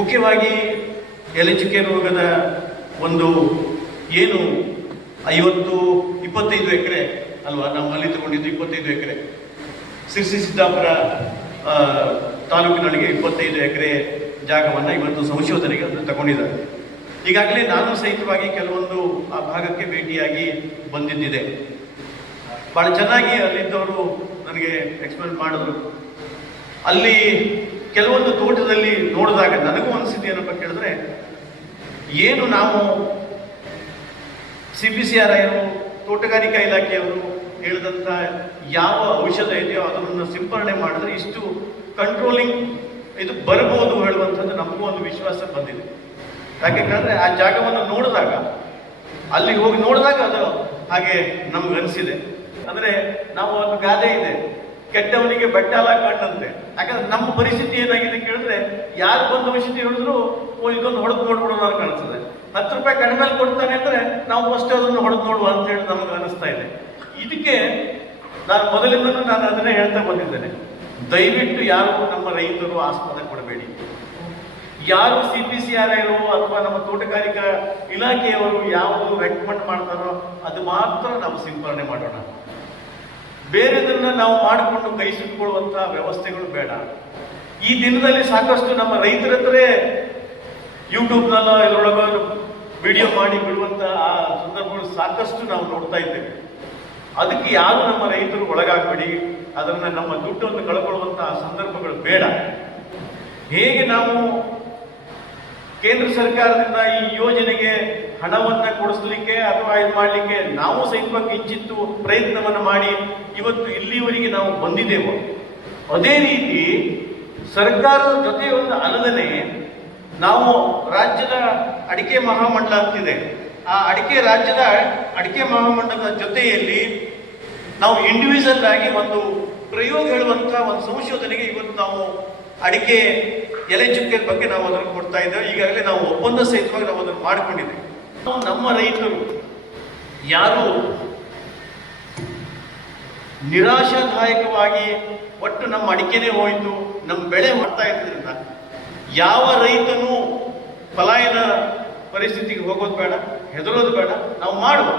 ಮುಖ್ಯವಾಗಿ ಎಲೆಚುಕ್ಕೆ ರೋಗದ ಒಂದು ಏನು 25 ಎಕರೆ ಅಲ್ವಾ, ನಮ್ಮಲ್ಲಿ ತಗೊಂಡಿದ್ದು 25 ಎಕರೆ, ಸಿರ್ಸಿ ಸಿದ್ದಾಪುರ ತಾಲೂಕಿನೊಳಗೆ 25 ಎಕರೆ ಜಾಗವನ್ನು ಇವತ್ತು ಸಂಶೋಧನೆಗೆ ಅದು ತಗೊಂಡಿದ್ದಾರೆ. ಈಗಾಗಲೇ ನಾನು ಸಹಿತವಾಗಿ ಕೆಲವೊಂದು ಆ ಭಾಗಕ್ಕೆ ಭೇಟಿಯಾಗಿ ಬಂದಿದ್ದಿದೆ. ಭಾಳ ಚೆನ್ನಾಗಿ ಅಲ್ಲಿದ್ದವರು ನನಗೆ ಎಕ್ಸ್ಪ್ಲೇನ್ ಮಾಡಿದ್ರು. ಅಲ್ಲಿ ಕೆಲವೊಂದು ತೋಟದಲ್ಲಿ ನೋಡಿದಾಗ ನನಗೂ ಅನಿಸಿದ್ದು ಏನಪ್ಪ ಕೇಳಿದ್ರೆ, ಏನು ನಾವು CPCRI ತೋಟಗಾರಿಕಾ ಇಲಾಖೆಯವರು ಹೇಳಿದಂಥ ಯಾವ ಔಷಧ ಇದೆಯೋ ಅದನ್ನು ಸಿಂಪರಣೆ ಮಾಡಿದ್ರೆ ಇಷ್ಟು ಕಂಟ್ರೋಲಿಂಗ್ ಇದು ಬರ್ಬೋದು ಹೇಳುವಂಥದ್ದು ನಮಗೂ ಒಂದು ವಿಶ್ವಾಸ ಬಂದಿದೆ. ಯಾಕೆಂದರೆ ಆ ಜಾಗವನ್ನು ನೋಡಿದಾಗ, ಅಲ್ಲಿ ಹೋಗಿ ನೋಡಿದಾಗ ಅದು ಹಾಗೆ ನಮ್ಗೆ ಅನಿಸಿದೆ. ಅಂದರೆ ನಾವು ಒಂದು ಗಾದೆ ಇದೆ, ಕೆಟ್ಟವನಿಗೆ ಬೆಟ್ಟಲ ಕಣ್ಣಂತೆ. ಯಾಕಂದ್ರೆ ನಮ್ಮ ಪರಿಸ್ಥಿತಿ ಏನಾಗಿದೆ ಕೇಳಿದ್ರೆ, ಯಾರು ಬಂದು ಔಷಧಿ ಹೇಳಿದ್ರು ಇದೊಂದು ಹೊಡೆದು ನೋಡ್ಬಿಡೋಣ ಅಂತ ಕಾಣಿಸ್ತದೆ. 10 ರೂಪಾಯಿ ಕಡಿಮೆ ಕೊಡ್ತಾನೆ ಅಂದರೆ ನಾವು ಫಸ್ಟ್ ಅದನ್ನು ಹೊಡೆದು ನೋಡುವ ಅಂತ ಹೇಳಿ ನಮಗೆ ಅನಿಸ್ತಾ ಇದೆ. ಇದಕ್ಕೆ ನಾನು ಮೊದಲಿಂದನೂ ನಾನು ಅದನ್ನೇ ಹೇಳ್ತಾ ಬಂದಿದ್ದೇನೆ, ದಯವಿಟ್ಟು ಯಾರು ನಮ್ಮ ರೈತರು ಆಸ್ಪದ ಕೊಡಬೇಡಿ. ಯಾರು CPCRI ಅಥವಾ ನಮ್ಮ ತೋಟಗಾರಿಕಾ ಇಲಾಖೆಯವರು ಯಾವುದು ರೆಕಮೆಂಡ್ ಮಾಡ್ತಾರೋ ಅದು ಮಾತ್ರ ನಾವು ಸಿಂಪರಣೆ ಮಾಡೋಣ. ಬೇರೆದನ್ನ ನಾವು ಮಾಡಿಕೊಂಡು ಕೈ ಸುಟ್ಕೊಳ್ಳುವಂತಹ ವ್ಯವಸ್ಥೆಗಳು ಬೇಡ. ಈ ದಿನದಲ್ಲಿ ಸಾಕಷ್ಟು ನಮ್ಮ ರೈತರ ಹತ್ರೇ ಯೂಟ್ಯೂಬ್ನಲ್ಲ ಇದರೊಳಗ ವಿಡಿಯೋ ಮಾಡಿ ಬಿಡುವಂತಹ ಆ ಸಂದರ್ಭಗಳು ಸಾಕಷ್ಟು ನಾವು ನೋಡ್ತಾ ಇದ್ದೇವೆ. ಅದಕ್ಕೆ ಯಾರು ನಮ್ಮ ರೈತರು ಒಳಗಾಗಬೇಡಿ. ಅದನ್ನ ನಮ್ಮ ದುಡ್ಡನ್ನು ಕಳ್ಕೊಳ್ಳುವಂತಹ ಸಂದರ್ಭಗಳು ಬೇಡ. ಹೇಗೆ ನಾವು ಕೇಂದ್ರ ಸರ್ಕಾರದಿಂದ ಈ ಯೋಜನೆಗೆ ಹಣವನ್ನ ಕೊಡಿಸ್ಲಿಕ್ಕೆ ಅಥವಾ ಇದು ಮಾಡಲಿಕ್ಕೆ ನಾವು ಸಹಿತ ಕಿಂಚಿತ್ತು ಪ್ರಯತ್ನವನ್ನು ಮಾಡಿ ಇವತ್ತು ಇಲ್ಲಿವರೆಗೆ ನಾವು ಬಂದಿದ್ದೇವೋ, ಅದೇ ರೀತಿ ಸರ್ಕಾರದ ಜೊತೆ ಒಂದು ಅಲ್ಲದೆ ನಾವು ರಾಜ್ಯದ ಅಡಿಕೆ ಮಹಾಮಂಡಲ ಅಂತಿದೆ, ಆ ರಾಜ್ಯದ ಅಡಿಕೆ ಮಹಾಮಂಡಲದ ಜೊತೆಯಲ್ಲಿ ನಾವು ಇಂಡಿವಿಜುವಲ್ ಆಗಿ ಒಂದು ಪ್ರಯೋಗ ಹೇಳುವಂತಹ ಒಂದು ಸಂಶೋಧನೆಗೆ ಇವತ್ತು ನಾವು ಅಡಿಕೆ ಎಲೆ ಚುಕ್ಕೆ ಬಗ್ಗೆ ನಾವು ಅದನ್ನು ಕೊಡ್ತಾ ಇದ್ದೇವೆ. ಈಗಾಗಲೇ ನಾವು ಒಪ್ಪಂದ ಸಹಿತವಾಗಿ ನಾವು ಅದನ್ನು ಮಾಡಿಕೊಂಡಿದ್ದೇವೆ. ನಮ್ಮ ರೈತರು ಯಾರು ನಿರಾಶಾದಾಯಕವಾಗಿ ಒಟ್ಟು ನಮ್ಮ ಅಡಿಕೆನೇ ಹೋಯಿತು, ನಮ್ಮ ಬೆಳೆ ಮಾಡ್ತಾ ಇದ್ರಿಂದ ಯಾವ ರೈತನೂ ಪಲಾಯನ ಪರಿಸ್ಥಿತಿಗೆ ಹೋಗೋದು ಬೇಡ, ಹೆದರೋದು ಬೇಡ, ನಾವು ಮಾಡುವ.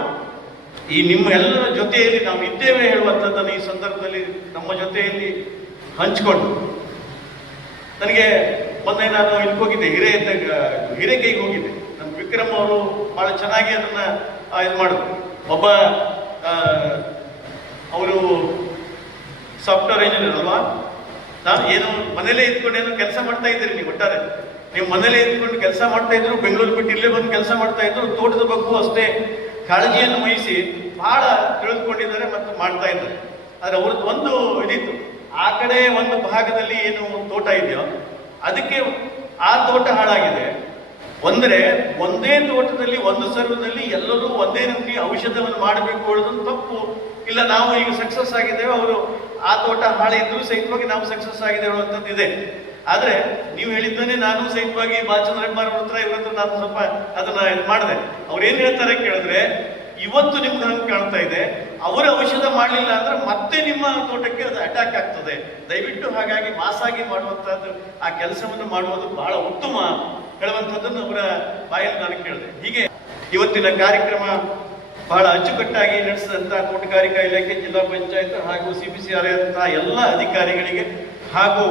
ಈ ನಿಮ್ಮ ಎಲ್ಲರ ಜೊತೆಯಲ್ಲಿ ನಾವು ಇದ್ದೇವೆ ಹೇಳುವಂಥದ್ದನ್ನು ಈ ಸಂದರ್ಭದಲ್ಲಿ ನಮ್ಮ ಜೊತೆಯಲ್ಲಿ ಹಂಚಿಕೊಂಡು, ನನಗೆ ಮೊನ್ನೆ ನಾನು ಇಲ್ಲಿ ಹೋಗಿದ್ದೆ, ಹಿರೇಕೈಗೆ ಹೋಗಿದ್ದೆ. ನಮ್ಮ ವಿಕ್ರಮ್ ಅವರು ಬಹಳ ಚೆನ್ನಾಗಿ ಅದನ್ನ ಇದು ಮಾಡಿದ್ರು. ಒಬ್ಬ ಅವರು ಸಾಫ್ಟ್ವೇರ್ ಇಂಜಿನಿಯರ್ ಅಲ್ವಾ, ನಾನು ಏನು ಮನೇಲೇ ಇದ್ಕೊಂಡು ಏನೋ ಕೆಲಸ ಮಾಡ್ತಾ ಇದ್ದೀರಿ ನೀವು. ಒಟ್ಟಾರೆ ನೀವು ಮನೇಲೇ ಇದ್ಕೊಂಡು ಕೆಲಸ ಮಾಡ್ತಾ ಇದ್ರು, ಬೆಂಗಳೂರು ಬಿಟ್ಟು ಇಲ್ಲೇ ಬಂದು ಕೆಲಸ ಮಾಡ್ತಾ ಇದ್ರು. ತೋಟದ ಬಗ್ಗೂ ಅಷ್ಟೇ ಕಾಳಜಿಯನ್ನು ವಹಿಸಿ ಬಹಳ ತಿಳಿದುಕೊಂಡಿದ್ದಾರೆ ಮತ್ತು ಮಾಡ್ತಾ ಇದ್ದಾರೆ. ಆದರೆ ಅವ್ರದ್ದು ಒಂದು ಇದಿತ್ತು, ಆ ಕಡೆ ಒಂದು ಭಾಗದಲ್ಲಿ ಏನು ತೋಟ ಇದೆಯೋ ಅದಕ್ಕೆ ಆ ತೋಟ ಹಾಳಾಗಿದೆ. ಒಂದೇ ತೋಟದಲ್ಲಿ ಒಂದು ಸರ್ವದಲ್ಲಿ ಎಲ್ಲರೂ ಒಂದೇ ರೀತಿ ಔಷಧವನ್ನು ಮಾಡಬೇಕು ಹೇಳೋದು ತಪ್ಪು. ಇಲ್ಲ, ನಾವು ಈಗ ಸಕ್ಸಸ್ ಆಗಿದ್ದೇವೆ, ಅವರು ಆ ತೋಟ ಹಾಳಿದ್ರು ಸಹಿತವಾಗಿ ನಾವು ಸಕ್ಸಸ್ ಆಗಿದೆ ಹೇಳುವಂಥದ್ದು ಇದೆ. ಆದರೆ ನೀವು ಹೇಳಿದ್ದಾನೆ, ನಾನು ಸಹಿತವಾಗಿ ಬಾಲಚಂದ್ರ ಹತ್ರ ಇವತ್ತು ನಾನು ಸ್ವಲ್ಪ ಅದನ್ನ ಇದು ಮಾಡಿದೆ. ಅವ್ರು ಏನ್ ಹೇಳ್ತಾರೆ ಕೇಳಿದ್ರೆ, ಇವತ್ತು ನಿಮ್ಗೆ ಹಂಗೆ ಕಾಣ್ತಾ ಇದೆ, ಅವರ ಔಷಧ ಮಾಡಲಿಲ್ಲ ಅಂದ್ರೆ ಮತ್ತೆ ನಿಮ್ಮ ತೋಟಕ್ಕೆ ಅದು ಅಟ್ಯಾಕ್ ಆಗ್ತದೆ. ದಯವಿಟ್ಟು ಹಾಗಾಗಿ ಮಾಸಾಗಿ ಮಾಡುವಂತಹದ್ದು ಆ ಕೆಲಸವನ್ನು ಮಾಡುವುದು ಬಹಳ ಉತ್ತಮ ಹೇಳುವಂಥದ್ದನ್ನು ಅವರ ಬಾಯಲ್ಲಿ ನಾನು ಕೇಳಿದೆ. ಹೀಗೆ ಇವತ್ತಿನ ಕಾರ್ಯಕ್ರಮ ಬಹಳ ಅಚ್ಚುಕಟ್ಟಾಗಿ ನಡೆಸಿದಂತಹ ತೋಟಗಾರಿಕಾ ಇಲಾಖೆ, ಜಿಲ್ಲಾ ಪಂಚಾಯತ್ ಹಾಗೂ CPCRI ಅಂತಹ ಎಲ್ಲ ಅಧಿಕಾರಿಗಳಿಗೆ ಹಾಗೂ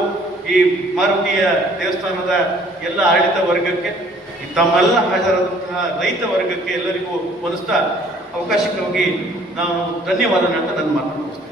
ಈ ಮಾರುತಿಯ ದೇವಸ್ಥಾನದ ಎಲ್ಲ ಆಡಳಿತ ವರ್ಗಕ್ಕೆ, ತಮ್ಮೆಲ್ಲ ಹಾಜರಾದಂತಹ ರೈತ ವರ್ಗಕ್ಕೆ ಎಲ್ಲರಿಗೂ ಹೊಂದಿಸ್ತಾ ಅವಕಾಶಕ್ಕಾಗಿ ನಾನು ಧನ್ಯವಾದ ಅಂತ ನನ್ನ ಮಾತನ್ನು ಮುಗಿಸ್ತೇನೆ.